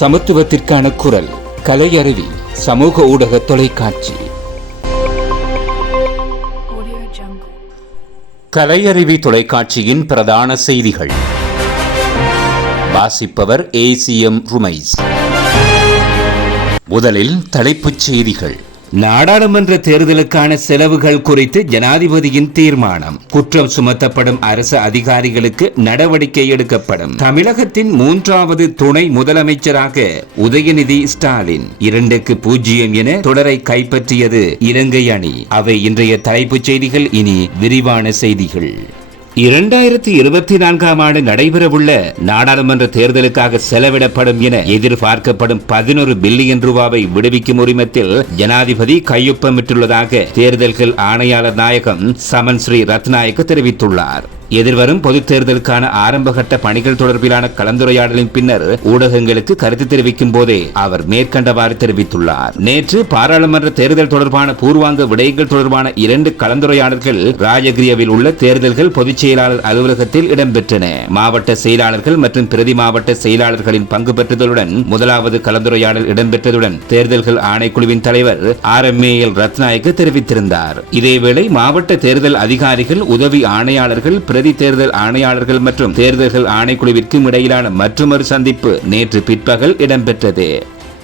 சமத்துவத்திற்கான குரல் கலையருவி சமூக ஊடக தொலைக்காட்சி. கலையருவி தொலைக்காட்சியின் பிரதான செய்திகள். வாசிப்பவர் ஏசிஎம் ருமைஸ் முதலில் தலைப்புச் செய்திகள். நாடாளுமன்ற தேர்தலுக்கான செலவுகள் குறித்து ஜனாதிபதியின் தீர்மானம். குற்றம் சுமத்தப்படும் அரசு அதிகாரிகளுக்கு நடவடிக்கை எடுக்கப்படும். தமிழகத்தின் மூன்றாவது துணை முதலமைச்சராக உதயநிதி ஸ்டாலின். இரண்டுக்கு பூஜ்ஜியம் என தொடரை கைப்பற்றியது இலங்கை அணி. அவை இன்றைய தலைப்புச் செய்திகள். இனி விரிவான செய்திகள். இரண்டாயிரத்தி இருபத்தி நான்காம் ஆண்டு நடைபெறவுள்ள நாடாளுமன்ற தேர்தலுக்காக செலவிடப்படும் என எதிர்பார்க்கப்படும் பதினொரு பில்லியன் ரூபாவை விடுவிக்கும் உரிமத்தில் ஜனாதிபதி கையொப்பமிட்டுள்ளதாக தேர்தல்கள் ஆணையாளர் நாயகம் சமன் ஸ்ரீ ரத்நாயக்கு தெரிவித்துள்ளார். எதிர்வரும் பொதுத் தேர்தலுக்கான ஆரம்பகட்ட பணிகள் தொடர்பிலான கலந்துரையாடலின் பின்னர் ஊடகங்களுக்கு கருத்து தெரிவிக்கும் போதே அவர் மேற்கண்டவாறு தெரிவித்துள்ளார். நேற்று பாராளுமன்ற தேர்தல் தொடர்பான பூர்வாங்க விடயங்கள் தொடர்பான இரண்டு கலந்துரையாடல்கள் ராஜகிரியவில் உள்ள தேர்தல்கள் பொதுச் செயலாளர் அலுவலகத்தில் இடம்பெற்றன. மாவட்ட செயலாளர்கள் மற்றும் பிரதி மாவட்ட செயலாளர்களின் பங்கு பெற்றதுடன் முதலாவது கலந்துரையாடல் இடம்பெற்றதுடன் தேர்தல்கள் ஆணைக்குழுவின் தலைவர் R M A L Ratnayake தெரிவித்திருந்தார். இதேவேளை மாவட்ட தேர்தல் அதிகாரிகள் உதவி ஆணையாளர்கள் பிரதி தேர்தல் ஆணையாளர்கள் மற்றும் தேர்தல்கள் ஆணைக்குழுவிற்கும் இடையிலான மற்றொரு சந்திப்பு நேற்று பிற்பகல் இடம்பெற்றது.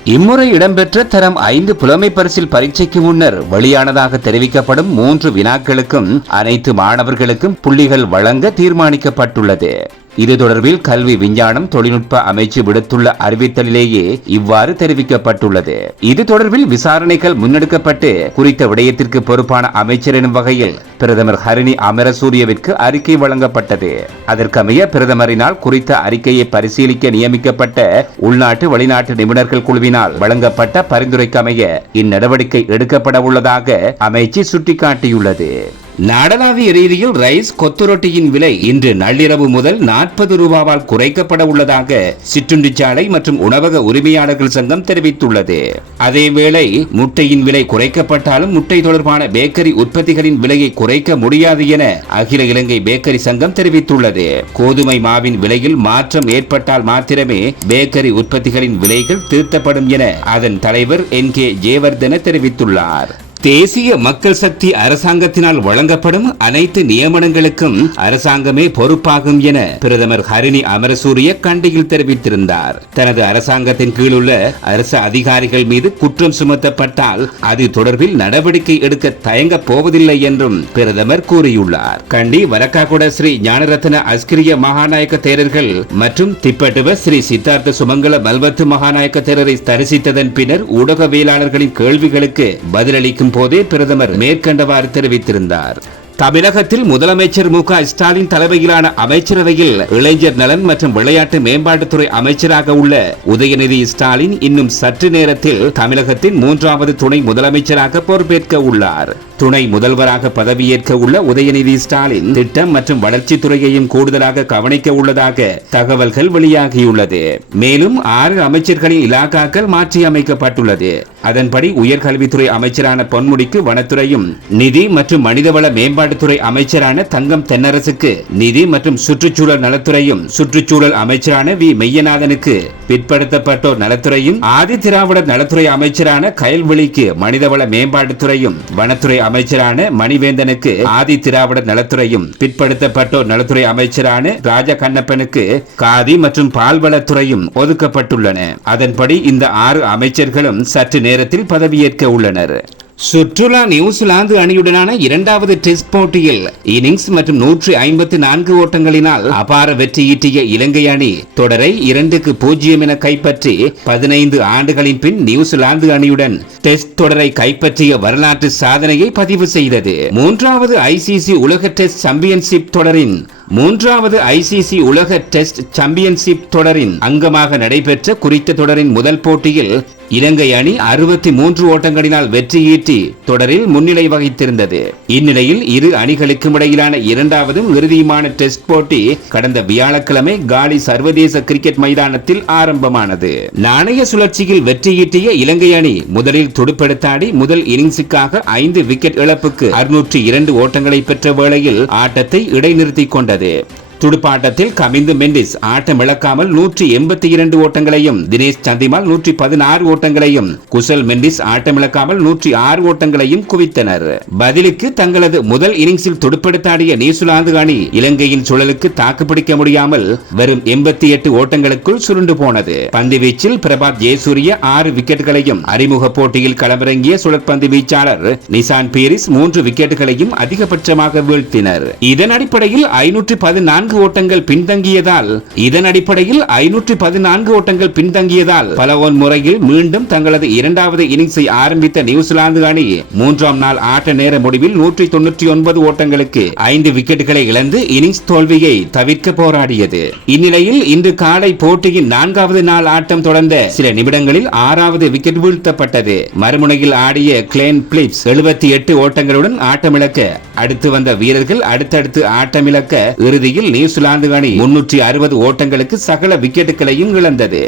இம்முறை இடம்பெற்ற தரம் ஐந்து புலமை பரிசில் பரீட்சைக்கு முன்னர் வெளியானதாக தெரிவிக்கப்படும் மூன்று வினாக்களுக்கும் அனைத்து மாணவர்களுக்கும் புள்ளிகள் வழங்க தீர்மானிக்கப்பட்டுள்ளது. இது தொடர்பில் கல்வி விஞ்ஞானம் தொழில்நுட்ப அமைச்சு விடுத்துள்ள அறிவித்தலிலேயே இவ்வாறு தெரிவிக்கப்பட்டுள்ளது. இது தொடர்பில் விசாரணைகள் முன்னெடுக்கப்பட்டு குறித்த விடயத்திற்கு பொறுப்பான அமைச்சர் எனும் வகையில் பிரதமர் ஹரிணி அமரசூரியவிற்கு அறிக்கை வழங்கப்பட்டது. அதற்கமைய பிரதமரினால் குறித்த அறிக்கையை பரிசீலிக்க நியமிக்கப்பட்ட உள்நாட்டு வெளிநாட்டு நிபுணர்கள் குழுவினால் வழங்கப்பட்ட பரிந்துரைக்கமைய இந்நடவடிக்கை எடுக்கப்பட உள்ளதாக அமைச்சு சுட்டிக்காட்டியுள்ளது. நாடளாவிய ரீதியில் ரைஸ் கொத்துரொட்டியின் விலை இன்று நள்ளிரவு முதல் நாற்பது ரூபாவால் குறைக்கப்பட உள்ளதாக சிற்றுண்டிச்சாலை மற்றும் உணவக உரிமையாளர்கள் சங்கம் தெரிவித்துள்ளது. அதேவேளை முட்டையின் விலை குறைக்கப்பட்டாலும் முட்டை தொடர்பான பேக்கரி உற்பத்திகளின் விலையை குறைக்க முடியாது என அகில இலங்கை பேக்கரி சங்கம் தெரிவித்துள்ளது. கோதுமை மாவின் விலையில் மாற்றம் ஏற்பட்டால் மாத்திரமே பேக்கரி உற்பத்திகளின் விலைகள் திருத்தப்படும் என அதன் தலைவர் என் கே ஜேவர்தன தெரிவித்துள்ளார். தேசிய மக்கள் சக்தி அரசாங்கத்தினால் வழங்கப்படும் அனைத்து நியமனங்களுக்கும் அரசாங்கமே பொறுப்பாகும் என பிரதமர் ஹரிணி அமரசூரிய கண்டியில் தெரிவித்திருந்தார். தனது அரசாங்கத்தின் கீழ் உள்ள அரசு அதிகாரிகள் மீது குற்றம் சுமத்தப்பட்டால் அது தொடர்பில் நடவடிக்கை எடுக்க தயங்கப் போவதில்லை என்றும் பிரதமர் கூறியுள்ளார். கண்டி வரக்காகுட ஸ்ரீ ஞானரத்ன அஸ்கிரிய மகாநாயக்க தேரர்கள் மற்றும் திப்பட்டுவ ஸ்ரீ சித்தார்த்த சுமங்கல மல்வத்து மகாநாயக்க தேரரை தரிசித்ததன் பின்னர் ஊடகவியலாளர்களின் கேள்விகளுக்கு பதிலளிக்கும் போதே பிரதமர் மேற்கண்டவாறு தெரிவித்திருந்தார். தமிழகத்தில் முதலமைச்சர் மு க ஸ்டாலின் தலைமையிலான அமைச்சரவையில் இளைஞர் நலன் மற்றும் விளையாட்டு மேம்பாட்டுத்துறை அமைச்சராக உள்ள உதயநிதி ஸ்டாலின் இன்னும் சற்று நேரத்தில் தமிழகத்தின் மூன்றாவது துணை முதலமைச்சராக பொறுப்பேற்க உள்ளார். துணை முதல்வராக பதவியேற்க உள்ள உதயநிதி ஸ்டாலின் திட்டம் மற்றும் வளர்ச்சித் துறையையும் கூடுதலாக கவனிக்க உள்ளதாக தகவல்கள் வெளியாகியுள்ளது. மேலும் ஆறு அமைச்சர்களின் இலாக்காக்கள் மாற்றி அமைக்கப்பட்டுள்ளது. அதன்படி உயர்கல்வித்துறை அமைச்சரான பொன்முடிக்கு வனத்துறையும் நிதி மற்றும் மனிதவள மேம்பாட்டுத்துறை அமைச்சரான தங்கம் தென்னரசுக்கு நிதி மற்றும் சுற்றுச்சூழல் நலத்துறையும் சுற்றுச்சூழல் அமைச்சரான வி. மெய்யநாதனுக்கு பிற்படுத்தப்பட்டோர் நலத்துறையும் ஆதி திராவிடர் நலத்துறை அமைச்சரான கயல்விழிக்கு மனிதவள மேம்பாட்டுத்துறையும் வனத்துறை அமைச்சரான மணிவேந்தனுக்கு ஆதி திராவிடர் நலத்துறையும் பிற்படுத்தப்பட்டோர் நலத்துறை அமைச்சரான ராஜ கண்ணப்பனுக்கு காதி மற்றும் பால்வளத்துறையும் ஒதுக்கப்பட்டுள்ளன. அதன்படி இந்த ஆறு அமைச்சர்களும் சற்று நேரத்தில் பதவியேற்க உள்ளனர். சுற்றுலா நியூசிலாந்து அணியுடனான இரண்டாவது டெஸ்ட் போட்டியில் இன்னிங்ஸ் மற்றும் நூற்றி ஐம்பத்தி நான்கு ஓட்டங்களினால் அபார வெற்றியீட்டிய இலங்கை அணி தொடரை இரண்டுக்கு பூஜ்ஜியம் என கைப்பற்றி பதினைந்து ஆண்டுகளின் பின் நியூசிலாந்து அணியுடன் டெஸ்ட் தொடரை கைப்பற்றிய வரலாற்று சாதனையை பதிவு செய்தது. மூன்றாவது ஐசிசி உலக டெஸ்ட் சாம்பியன்ஷிப் தொடரின் மூன்றாவது ஐசிசி உலக டெஸ்ட் சாம்பியன்ஷிப் தொடரின் அங்கமாக நடைபெற்ற குறித்த தொடரின் முதல் போட்டியில் இலங்கை அணி அறுபத்தி மூன்று ஓட்டங்களினால் வெற்றியீட்டி தொடரில் முன்னிலை வகித்திருந்தது. இந்நிலையில் இரு அணிகளுக்கும் இடையிலான இரண்டாவதும் இறுதியுமான டெஸ்ட் போட்டி கடந்த வியாழக்கிழமை காலி சர்வதேச கிரிக்கெட் மைதானத்தில் ஆரம்பமானது. நாணய சுழற்சியில் வெற்றியீட்டிய இலங்கை அணி முதலில் துடுப்பெடுத்தாடி முதல் இன்னிங்ஸுக்காக ஐந்து விக்கெட் இழப்புக்கு அறுநூற்றி இரண்டு ஓட்டங்களை பெற்ற வேளையில் ஆட்டத்தை இடைநிறுத்திக் கொண்டது. de துடுப்பாட்டத்தில் கமிந்து மெண்டிஸ் ஆட்டம் இழக்காமல் நூற்றி எண்பத்தி இரண்டு ஓட்டங்களையும் தினேஷ் சந்திமால் நூற்றி பதினாறு ஓட்டங்களையும் குசல் மெண்டிஸ் ஆட்டம் இழக்காமல் நூற்றி ஆறு ஓட்டங்களையும் குவித்தனர். பதிலுக்கு தங்களது முதல் இன்னிங்ஸில் துடுப்படுத்தாடிய நியூசிலாந்து அணி இலங்கையின் சுழலுக்கு தாக்குப்பிடிக்க முடியாமல் வெறும் எண்பத்தி எட்டு ஓட்டங்களுக்குள் சுருண்டு போனது. பந்து வீச்சில் பிரபாத் ஜெயசூரிய ஆறு விக்கெட்டுகளையும் அறிமுக போட்டியில் களமிறங்கிய சுழற்பந்து வீச்சாளர் நிசான் பீரிஸ் மூன்று விக்கெட்டுகளையும் அதிகபட்சமாக வீழ்த்தினர். இதன் அடிப்படையில் ஐநூற்றி பதினான்கு ஓட்டங்கள் பின்தங்கியதால் இதன் அடிப்படையில் ஐநூற்றி பதினான்கு ஓட்டங்கள் பின்தங்கியதால் பல ஒன் முறையில் மீண்டும் தங்களது இரண்டாவது இன்னிங்ஸை ஆரம்பித்த நியூசிலாந்து அணி மூன்றாம் நாள் ஆட்ட நேர முடிவில் நூற்றி தொன்னூற்றி ஒன்பது ஓட்டங்களுக்கு ஐந்து விக்கெட்டுகளை இழந்து இன்னிங்ஸ் தோல்வியை தவிர்க்க போராடியது. இந்நிலையில் இன்று காலை போட்டியின் நான்காவது நாள் ஆட்டம் தொடர்ந்த சில நிமிடங்களில் ஆறாவது விக்கெட் வீழ்த்தப்பட்டது. மறுமுனையில் ஆடிய கிளேன் பிலிப்ஸ் எழுபத்தி எட்டு ஓட்டங்களுடன் ஆட்டமிழக்க அடுத்து வந்த வீரர்கள் அடுத்தடுத்து ஆட்டமிழக்க இறுதியில் நியூசிலாந்து அணி முன்னூற்றி அறுபது ஓட்டங்களுக்கு சகல விக்கெட்டுகளையும் இழந்தது.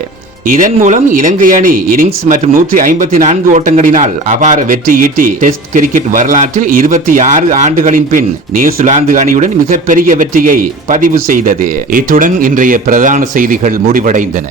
இதன் மூலம் இலங்கை அணி இன்னிங்ஸ் மற்றும் நூற்றி ஐம்பத்தி நான்கு ஓட்டங்களினால் அபார வெற்றி ஈட்டி டெஸ்ட் கிரிக்கெட் வரலாற்றில் இருபத்தி ஆறு ஆண்டுகளின் பின் நியூசிலாந்து அணியுடன் மிகப்பெரிய வெற்றியை பதிவு செய்தது. இத்துடன் இன்றைய பிரதான செய்திகள் முடிவடைந்தன.